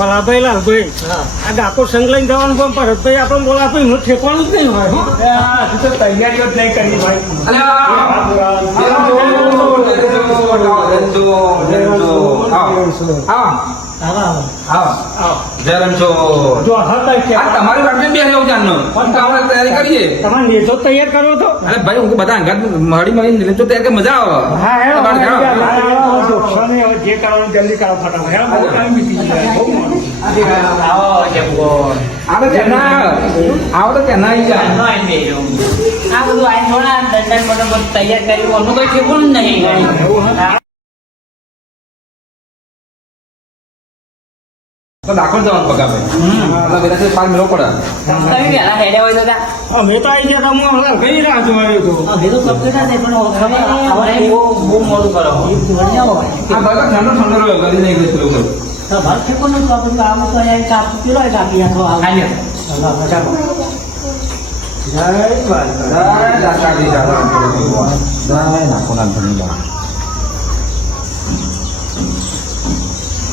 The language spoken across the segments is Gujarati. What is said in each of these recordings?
ભલાભાઈ લાલભાઈ આ ડાકોર સંઘ લઈને જવાનું પણ ભરતભાઈ આપણે બોલાભાઈ નું ઠેકવાનું જ નહીં હોય હજુ તો તૈયારીઓ જ નહીં કરી ભાઈ જયરામ છો જો તમારી વાટે બે જાણનો આપણે તૈયારી કરીએ તમારે નેચો તૈયાર કરો તો અરે ભાઈ હું બધા અંગાત મળી નેચો તૈયાર કે મજા આવે જે કરવાનું જલ્દી કરો ફટાફટ બહુ ટાઈમ બીતી આવો તો કેના આવી જાય આ બધું આ થોડા દંડન મોટો તૈયાર કર્યું અમુક કઈ ઠેકું નહીં તો દાખલ જવાનું પગા ભાઈ બધા 5 મિનિટ પડે તમે પેલા હેડે હોય તો અમે તો આવી ગયા તમે કઈ રાહ જોવાયો તો હવે તો કમ્પ્લીટ હશે પણ બહુ મોડું કરો આ બધા ઠંડો ઠંડો રહ્યો ગલી નહીં ગઈ પેલું ભર ઠેકો નું તો બધું આવું તો અહીંયા કાપ પેલો કાપી નાખો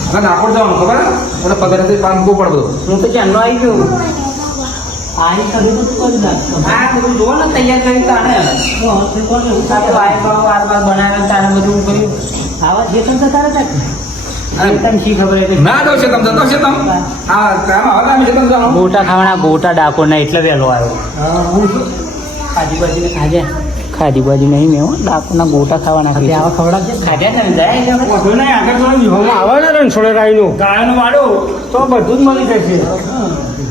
જય નાકોડ જવાનું ખબર એટલે પગારથી પાન બહુ પડતો હું તો ચાંદો આવી ગયો આઈ કરી તો કરી નાખ હા બધું જો ને તૈયાર કરી તાણે વાર બનાવે તારે બધું કર્યું આવા જે તને તારે તને શી ખબર ના દો છે તમે જતો છે તમે આ કામ આવે અમે જતો જાણો ગોટા ખાવાના ગોટા ડાકોર ના એટલે વહેલો આવ્યો ખાધી બાજી ખાજે ખાધી બાજી નહીં મેં ડાકોર ના ગોટા ખાવાના આવા ખવડાવજે ખાધ્યા ને જાય વધુ નહીં આગળ વિવાહમાં આવે ને રણછોડરાયનું ગાયનું વાડો તો બધું જ મળી જશે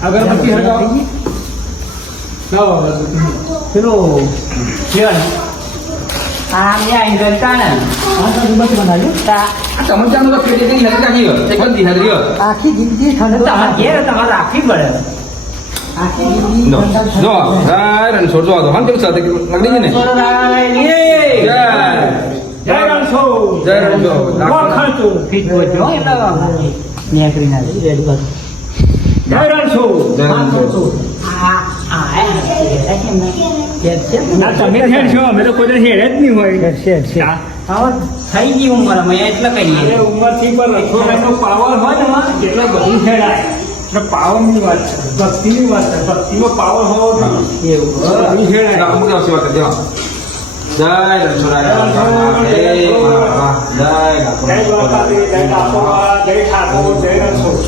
અગરબત્તી હટાવો પેલો હા મેં આવી ગયો ને અગરબત્તી બનાવ્યું ચમચાનું તો પેટી કઈ નથી કાઢી એક જ દિહાદ રહ્યો આખી જિંદગી તમારે રાખવી પડે જો રણછોડ જો તો હમ કેવું સાથે લગડી છે ને જય રણછોડ જય રણછોડ વખાતું ફીટ બોજો એટલે નીકળી ના રેડી બસ જય રણછોડ જય રણછોડ ના તમે હેડ છો અમે તો કોઈ હેડ જ નહીં હોય થઈ ગઈ ઉંમર અમે એટલે કહીએ ઉંમરથી પણ રણછોડરાયનો પાવર હોય ને એટલે બધું હેડાય એટલે પાવરની વાત છે ભક્તિની વાત છે ભક્તિનો પાવર હોવો જોઈએ એવું બધું હેડાય અમુક આવશે વાત દેવા જય રણછોડ જય દ્વારકાધીશ, જય ડાકોર, જય ઠાકોર, જય રણછોડ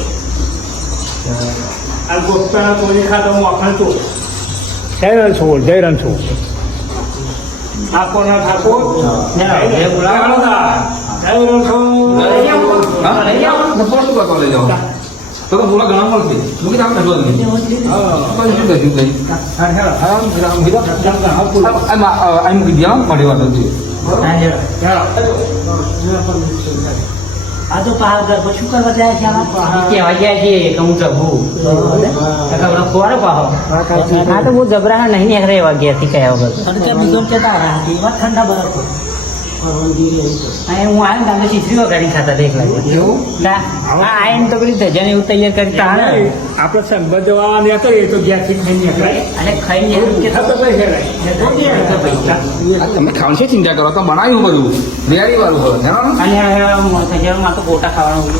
આ ગોપતા ચોરી ખાતો હું અખંડ છું જય રણછોડ જય રણછોડ ઠાકોરના ઠાકોર જય રણછોડ લઈ જાઓ તો બોલા ઘણા મળશે મૂકી આપણે જોવા દઈએ આ મૂકી દે મળી વાત હતી આ તો પાહા શું કરવા જાય છે કહેવા જાય છે કે હું જબુ ખોર પાહો આ તો બહુ જબરા નહીં નીકળે એવા ઘેરથી કયા વગર ઠંડા બરફ હું આવીને તમને ચીચરી વગાડી ખાતા દેખ લાગે આવીને તો પેલી ધજાને એવું તૈયાર કરતા આપણે સંબંધ જવા ને કરીએ તો ગેસથી ખાઈ નીકળાય અને ખાઈને તમે ખાવાની ચિંતા કરો તો બનાવ્યું બધું રેડી વાળું હોય અને ધજામાં તો ગોટા ખાવાનું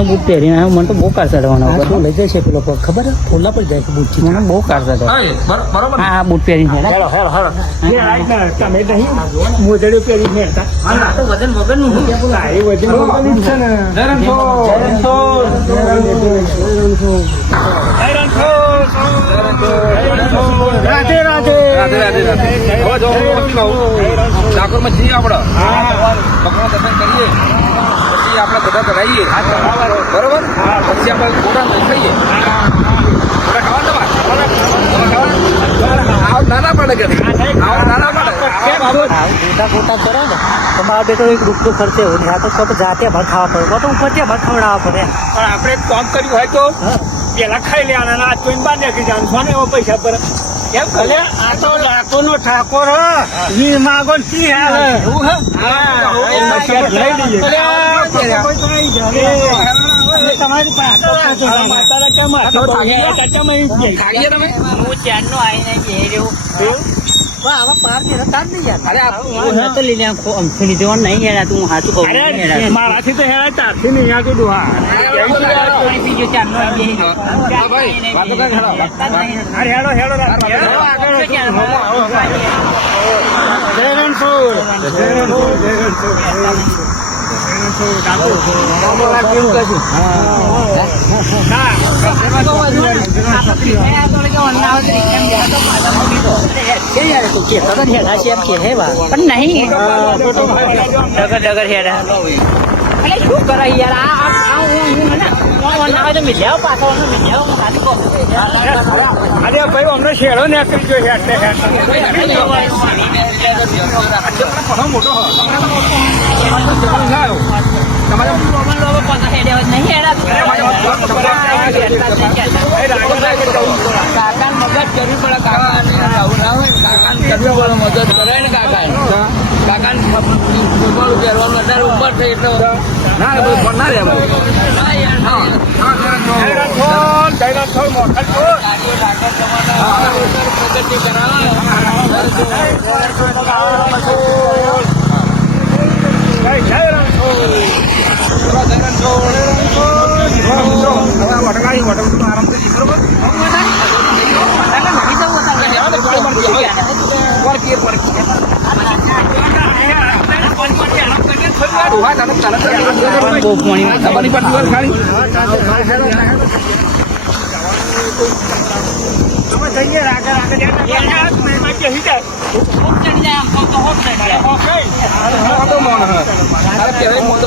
બૂટ પહેરીને આવ્યો મને તો બહુ કાર ચડવાના બધું લઈ જાય છે પેલો ખબર ફોલા પર જાય છે બૂટ મને બહુ કાર ચડે હા બૂટ પહેરીને તમે નહીં મોજડીઓ પહેરી ફેરતા વજન વગર નું વજન છે ને રાધે રાધે રાધે રાધે રાધે હવે જો ડાકોરમાં જઈએ આપણે ભગવાન દર્શન કરીએ પછી આપણે બધા ચડાવીએ બરોબર પછી આપણે ગોટા ખાઈએ ગોટા ખાવા નાના પડે કે નાના પડે ગોટા કરો ને તો મારા બેટો એક રૂપિયો ખર્ચે હોય તો જાતે ભાત ખાવા પડે તો ઉપર ત્યાં ભાત ખવડાવવા પડે પણ આપણે કામ કર્યું હોય તો પેલા ખાઈ લેવાના આ જોઈને બાર નાખી જવાનું છો ને એવો પૈસા પર કેમ કરે? અલે આ તો લાખોનો ઠાકોર હ. વી માગો ને તી હાલ. એવું હે? હા. લઈ લઈએ. તમારી પાસે માતાના કેમ હાથો ભાગી ગયા? ચાચા માં અહીં જ ગયા. ખાઈ ગયા તમે? હું ચારનો આવીને બેહી રહ્યો. પણ આવા પાપ ને રતા જ નહીં યાર. અરે આ હું નતો લઈને અમથી લીધો નહીં યાર તું હાચું કહું નહીં અરે યાર. મારાથી તો હેરા ચારથી નહીં આ કીધું હા પાણી પીજો ચારનો આવી બેહી રહ્યો. હા ભાઈ, વાતો કર હેડો. અરે હેડો હેડો રાત પણ નહીં ડગર હેડા અરે શું કરાય યાર આ તો મિલ્યાઓ પાછો મિલ્યાઓ સાચું કહું અરે ભાઈ અમને શેડો ને કરી જો હેઠે હેઠે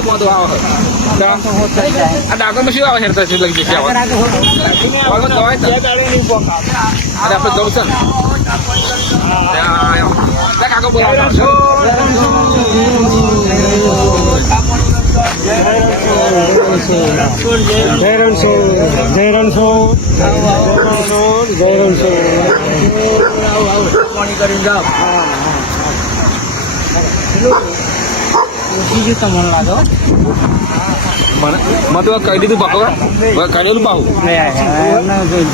મોટો આ ડાકોરમાં શું આવે હેરતા છે લઈ જશે અરે આપણે જવું છે કાકો બોલાવો બીજું તમને લાગો મને તો કહી દીધું પાકો કરેલું પાવું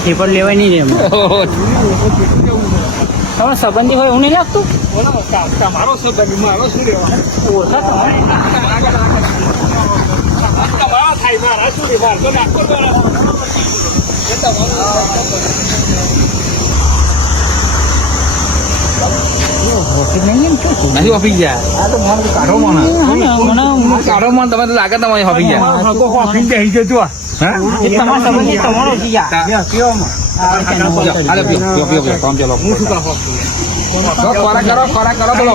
પેપર લેવાય નહીં રે તમારો સંબંધી હોય એવું નહીં લાગતું તમારો સંબંધ મારો શું લેવા ઓળખા તમારા થાય મારા શું લેવા તો નાખો નથી ઓફી ગયા આ તો મને કાઢો મને કાઢો મને તમે તો લાગે તમે ઓફી ગયા કોફી બેસી જજો તમારા સંબંધી તમારો છે યાર અરે પીઓ પીઓ પીઓ કામ ચાલો હું શું કરો ખોરાક કરો બોલો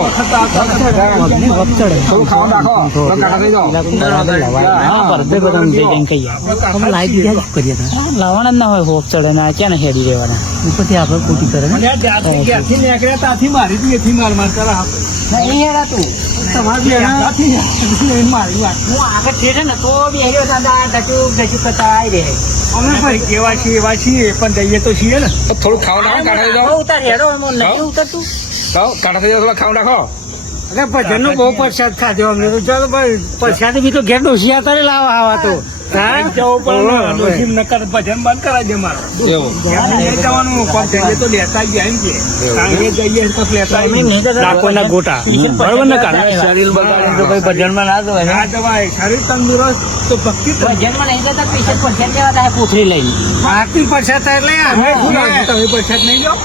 થોડું ખાવા રાખો કાકા થઈ જાઓ લાવવાના જ ના હોય હોપ ચડે ને ક્યાં હેડી રહેવાના ઉપરથી આપણે ખોટી કરે ને ત્યાંથી નીકળ્યા ત્યાંથી મારી તું એથી માર માર કરા નહીં હેડા તું તમારી મારી વાત હું આગળ છે ને તો બી હેડ્યો દાદા ડચુક કરતા આવી રહે અમે ભાઈ કેવા છીએ એવા છીએ પણ જઈએ તો છીએ ને થોડું ખાવા નાખો કાઢા થઈ જાઓ ઉતાર હેડો નહીં ઉતરતું કાઢા થઈ જાઓ થોડા ખાવા નાખો અરે ભજન નો બહુ પ્રસાદ ખાધો અમને તો ચાલો ભાઈ પ્રસાદ બી તો ઘેર ડોસિયા કરે લાવવા આવા તો જવું પણ ડોશી નકર ભજન બંધ કરાવી દે મારો એવું નહીં જવાનું પણ જઈએ તો લેતા જ એમ કે કારણ કે જઈએ તો લેતા ડાકોરના ગોટા બરોબર ને કાઢ શરીર બગાડે તો ભાઈ ભજનમાં ના જવાય ના જવાય શરીર તંદુરસ્ત તો ભક્તિ ભજનમાં નહીં જતા પૈસા પ્રસાદ લેવા થાય પૂછડી લઈને આરતી પ્રસાદ થાય એટલે અમે તમે પ્રસાદ નહીં જાઓ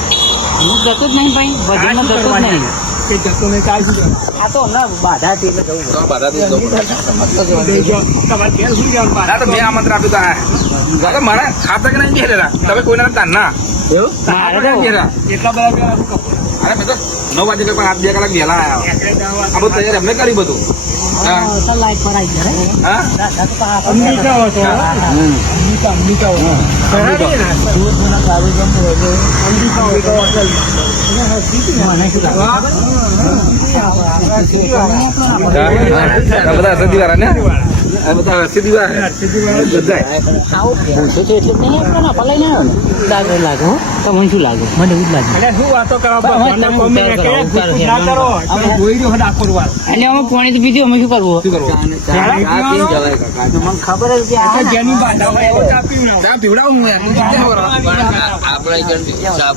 હું જતો જ નહીં ભાઈ ભજનમાં જતો જ નહીં કે જતો નહીં કાલ સુધી આ તો ના બાધા હતી એટલે જવું તો બાધાથી જવું પડે. તમારે ઘેર સુધી જવાનું ના તો મેં આમંત્રણ આપ્યું તા દાદા મારે ખાતા કે નહીં ઘેરેલા તમે કોઈના તાર ના એવું મારે નહીં ઘેરા એટલા બધા શું કપો અરે મેં તો 9 વાગે પણ 8-2 કલાક વહેલા આવ્યા આ બધું તૈયાર એમને કર્યું બધું હા લાઈટ પર આવી જાય હા અંબિકા હતો અંબિકા બધા સદી વાળા ને આ બધા હર્ષિદી વાળા. બધાય. આવો પૂછો તો એટલે જ નહીં આપણને આપવા લઈને આવ્યો ને દાદા લાગે હો તમને શું લાગે મને એવું જ લાગે અરે શું વાતો કરો પણ હવે તમે મમ્મી ઉતાર કરો, ઉતાર ના કરો અમે જોઈ રહ્યો ડાકોર વાર એટલે અમે પાણી તો પીધું અમે શું કરવું શું કરવું? મને ખબર જ કે આ જેની બાધા હોય એવો ચા પીવું ના. ચા પીવડાવું હું યાર. તું કેમ નહીં વળવા?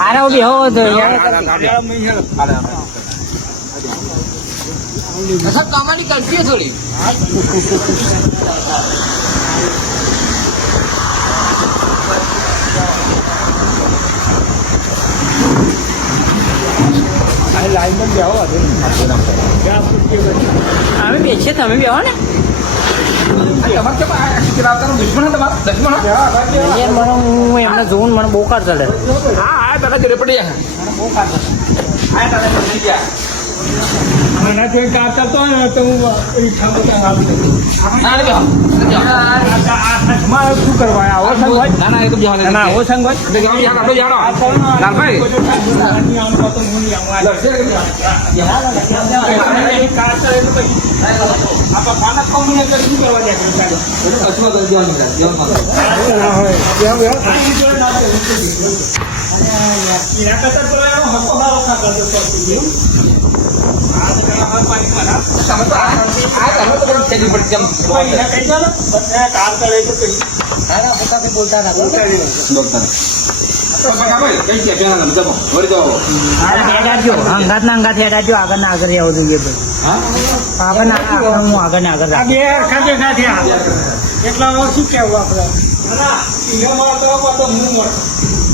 આરે બી હો તો યાર તમારી કલ્પી થોડી લાઈનમાં બેહો હવે. અમે બેસીએ તમે બેહો ને તમારે કેમ આ ચલાવતાનો દુશ્મન હતો તમારો? દુશ્મન હતો? યાર મને હું એમને જોઉં ને મને બહુ કાઢ ચડે હા હા દાદા જોડે પડી જાય. હા દાદા પડી ગયા. મને કોઈ કામ કરતો હોય ને તો હું ઈચ્છા બધા આવી દઉં. ના ના બેહો. આ સંઘમાં શું કરવા આવો સંઘ હોય? ના ના એ તો બેહો ને. ના, આવો સંઘ હોય? એટલે જાઓ યાર, આપણે જાઓ. આ સંઘમાં લાલભાઈ. બધું થાય. નહીં આવવાનું તો હું નહીં આવું. આ એ કાર ચડે તો પછી આપણા પાના કોમ્બિનેશન કરી શું કરવા દે? અસમાં કરી દેવાનું યાર, દેવાનું. ના હોય. બેહો, બેહો. આની જોડે ના બેહો. એના કરતાં તો એનો હક્કો મારો ખાતો હતો સૌથી. આ તો પેલા પાણી ભરા. તમે તો આ તમે તો પણ છેલ્લી પડી કેમ? કોઈ એને કહી દો ને, બધા કાર ચડે તો પછી બોલતા ના ડોક્ટર. તો ભાઈ કઈ છે પેલા જમો. વળી જાઓ. હેડાજો અંગાત ના અંગાત હેડાજો આગળ ના આગળ આવવું જોઈએ ભાઈ હા? આગળ ના હું આગળ ના આગળ આ બે ખાતે ખાતે એટલા હવે શું કેવું આપણે ના ઈનામાં તો પાછો હું મળે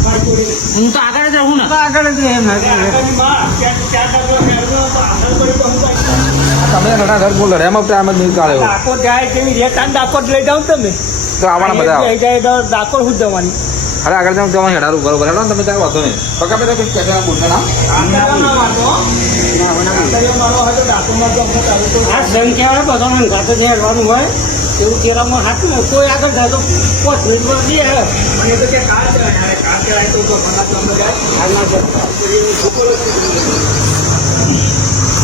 મારી જોડે. હું તો આગળ જ રહું ને આગળ જ રહે ને આગળની માં ક્યાં કરતો ફેરવો તો આગળ પડી તો હું કાંઈ તમે ઘણા ઘર બોલ એમાં ટાઈમ જ નહીં કાઢ્યો. ડાકોર જાય કેવી રે તાન ડાકોર લઈ જાઉં તમે તો આવવાના બધા લઈ જાય તો ડાકોર શું જવાની અરે આગળ તમે જવા હેડારું બરોબર હેડો ને તમે ત્યાં વાંધો નહીં પકા પેલા કંઈક કહેતા બોલતા ના આ સંખ્યા બધો અંગાતો જે હેડવાનું હોય એવું કેરામાં હાથું ને કોઈ આગળ જાય તો 5 મિનિટમાં જઈએ મને તો કે કાર ચલાય કાર ચલાય તો ભલા તો અમે જાય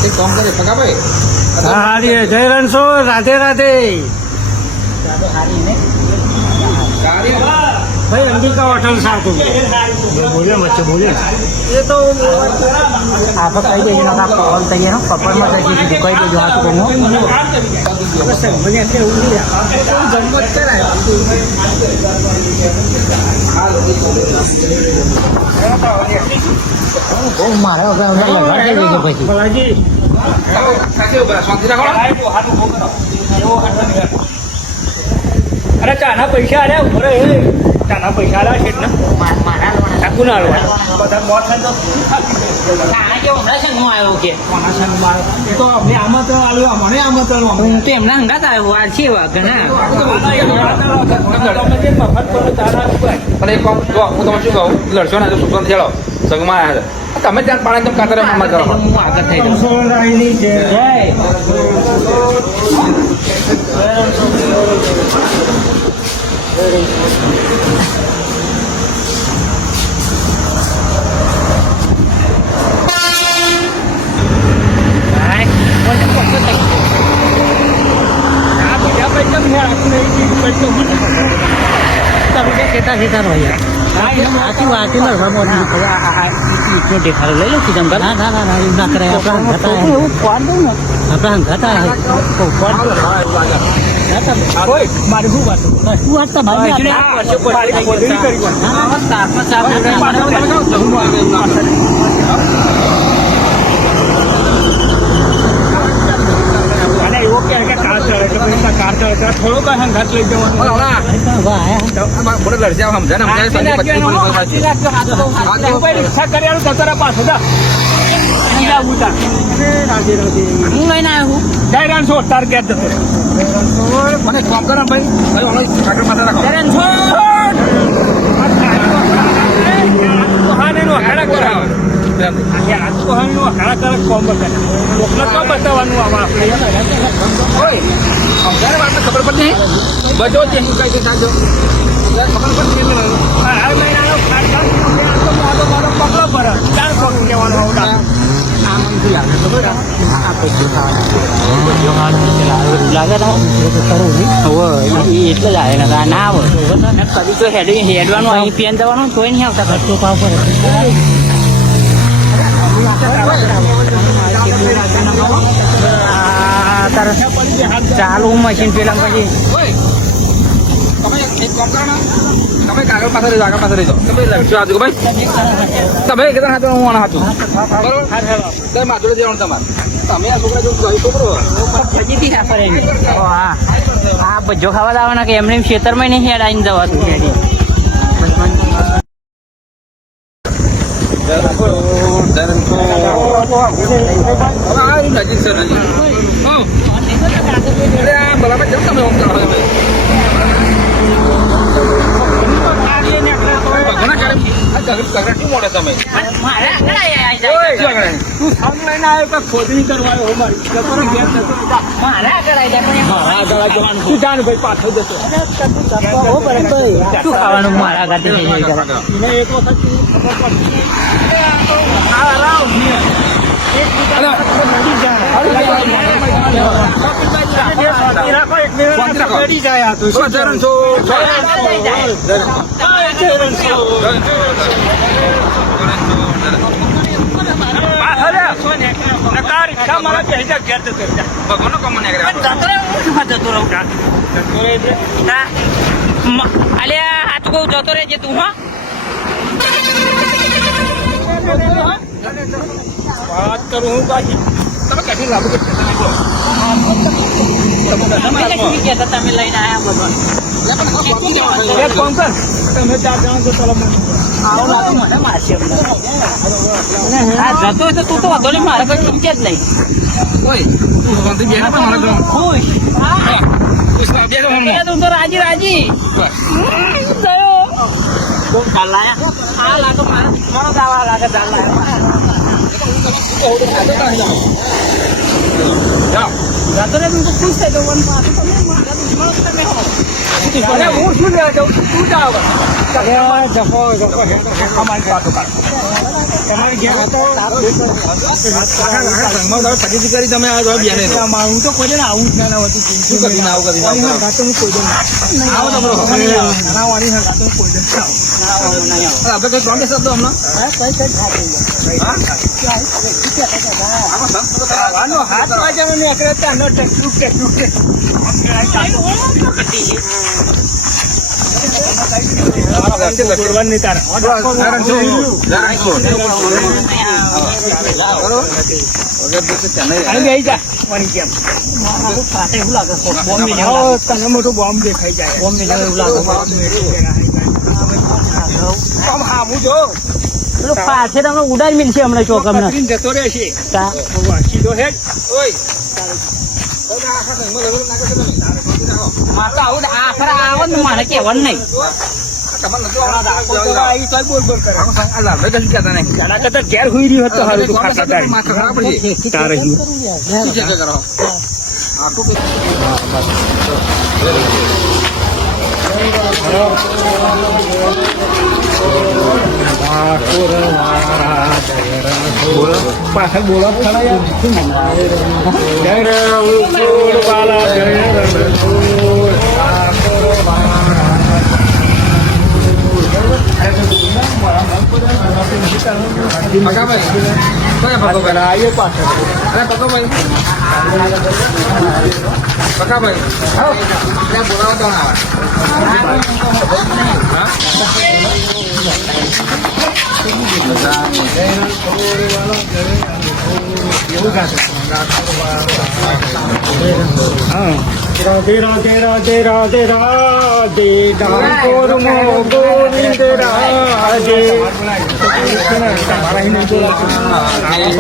એક કામ કરે પકા ભાઈ હારી જય રણછો રાધે રાધે કાર્ય ભાઈ અંબિકા હોટલ સાચું બોલ્યો વચ્ચે બોલ્યો એ તો આપણે કહી દઈએ ના પવન થઈ ગયો કપડમાં થઈ ગયું કહી દેજો હાથ કોનો મારે પછી ભલાજી શાંતિ રાખો અરે ચાના પૈસા અરે ઉભરે ચાના પૈસા અરે છે ને ટાકુ ના બધા મોત થાય તો અમને આમંત્રણ આવ્યું મને આમંત્રણ હું તો એમના અંગાત આવ્યો વાર છે ઘણા પણ એક કામ જો હું તમને શું કહું લડશો ને સુખન થયેલો સગમાં આવ્યા છે તમે ત્યાં પાણી તમે કાતર મમ્મા કરો હું આગળ થઈ જાઉં જય આખી વાત દેખાડો લઈ લો ચિદમ ના ના ના ના ના કરે આપણા એવું ફોન દઉં ને આપણા હંગાતા કોઈ મારે શું વાત શું વાત તમારી અને એવો કે કાર ચડે તો પછી કાર ચડે થોડો કઈ હંગાત લઈ જવાનું બોલે લડશે સમજાય રિક્ષા કર્યા જતા પાછો હું લઈને આવ્યો જય રણછો તાર ગેસ જતો મને કામ કરો ભાઈ કાગળ માથે રાખો બતાવવાનું આમાં ખબર પડતી બધો જ કઈ સાંજો ખબર પડતી પગલો પર 4 પગ કહેવાનું આમ નથી આવે ખબર આ પૈસા લાગે હવે એટલે જ આવે ને ના આવે કદી તો હેડવાનું અહીં પેન જવાનું તોય નહીં આવતા ખર્ચો પાવ પર ચાલુ મશીન પેલા પછી તમે એક કામ કરો ને, તમે કાગળ પાસે રહી જાઓ, તમે લખજો આજુ ભાઈ, તમે એક હાથ હું આના હાથું બરોબર, તમે માધુરી જવાનું તમારે, તમે આ છોકરા જેવું કહી છોકરો હા બધો ખાવા દાવાના કે એમને ખેતરમાં નહીં હેડ આવીને જવાતું નજીક છે નજીક. અરે આ બરાબર જમ તમે ઓમ કરો ઘણા કરે આ કાગળ શું મોડે તમે લઈને આવ્યો કે ખોદણી કરવા આવ્યો મારી તું જાણ ભાઈ પાછો જતો શું ખાવાનું મારા ગાતે એક વખત ભગવાનનો કમો અલ્યા આ તો કહું જતો રહેજે તું હા વાત કરું હું બાકી તમે કશું લાભ તમે લઈને આવ્યા બધો એક કામ કર તમે 4 જણા છો ચાલો આવો લાગે મને મારશે હા જતો હોય તો તું તો વધો નહીં મારે કઈ ચૂકે જ નહીં ખુશ તું તો રાજી રાજી આ લાગે મારો દાવા લાગે ચાલ જતો રે તું તો ખુશ થઈ જવાનું પાછું તમે મારા દુશ્મનો તમે હો હું શું લેવા જાઉં તું જાવ અમારી વાતો કર તમારી ઘેર હતો ફરીથી કરી તમે આ બિયાને હું તો કોઈ ને આવું જ ના હતું શું કરીને આવું કરીને આવું કરો? ગાતો હું કોઈ આવો તમારો નાવાની ગાતો હું કોઈ આપણે કઈ કોણ શબ્દ હમણાં હાથ વાજાનો ને એકરે તાનો ટેકટુક બોલવાની તાર બેહી જા મને કેમ તમને મોટું બોમ્બ દેખાઈ જાય બોમ્બ ને એવું લાગે હામું જો પેલો પાછે તમે ઉડાડી મિલશે હમણાં ચોક હમણાં પકડીને જતો રહેશે તા સીધો હેડ આવે ને મારે કહેવાનું નહીં તારા કરતા ઘેર હુઈ રહ્યો હતો હારું તું ખાતા તારે પાછળ બોલો ખરા યાર આવીએ પાછળ રાધે રાધે રાધે રાધે રાધે ડાકોર મો ગોવિંદ રાધે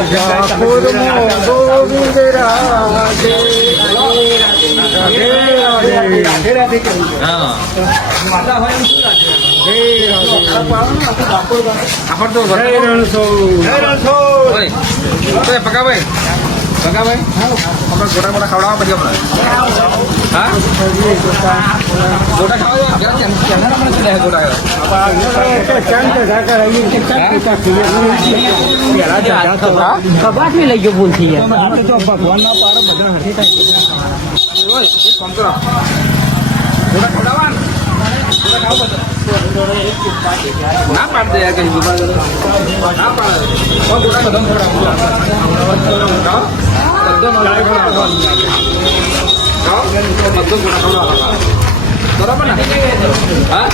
ડાકોર મો ગોવિંદ રાધે રાધે રાધે માતા હોય શું રાધે આપણ તો રણછોડ પકા ભાઈ ભાઈ આપણે ગોટા મોટા ખવડાવવા પછી આપણે હા ગોટા ખાવા કેના મને ચલે ગોટા કબાટ ની લઈ ગયો ભૂલથી યાર ભગવાનના પાર બધા હરી થાય કોમ કરો ગોટા ખવડાવવા ગોટા ખાવ ના પાડते यार कहीं ना पाड़े और गोटा बदम खवडाववा एकदम लाइव खवडाववा एकदम गोटा खवडाववा बराबर ना हां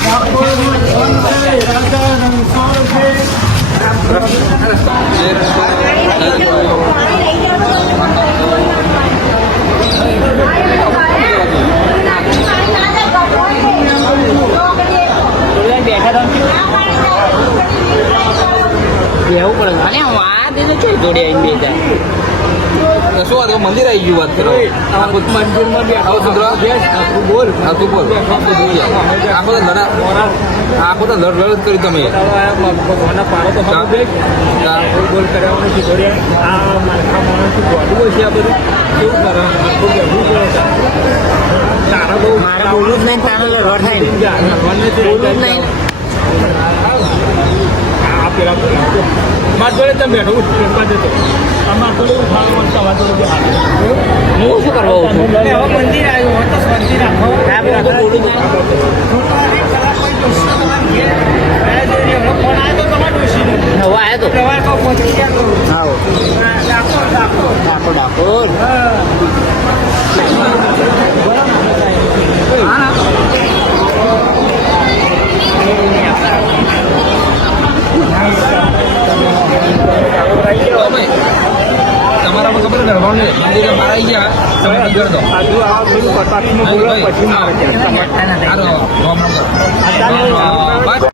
બેહવું પડે અને વાત એ તો છે જોડે આવીને બે જાય શું વાત મંદિર આવી ગયું વાત કરો મંદિરમાં બી આવો છોકરો બોલ હા તું બોલ આખો તો લડ કરી તમે ભગવાનના પારો તો હવે બે બોલ કરાવવાનું છે જોડે આ માલખા માણસનું ગોડવું છે આ બધું કેવું કરે આખું ગેવું પડે તારા બહુ મારે બોલવું જ નહીં તારે લડવા થાય ભગવાનને બોલવું જ નહીં આ પેલા મારા જોડે તમે બેઠો પેપા જતો અમારા જોડે ઉઠાવવાનું તમારા જોડે હાથ હું શું કરવા આવું છું મંદિર આવ્યું હોય તો શાંતિ રાખો હા ભાઈ આખું બોલું જ નહીં ફોન આવ્યો તો તમારે ડોશીનો હવે આવ્યો તો તમારે કોઈ પહોંચી ગયા તો આવો ડાકોર તમારા ખબર ને મંદિરે બહાર આવી ગયા તમે નીકળ દો આજુ આ બધું પતાકીનું બોલો પછી મારે ત્યાં હાલો રોમ રોમ કરો બસ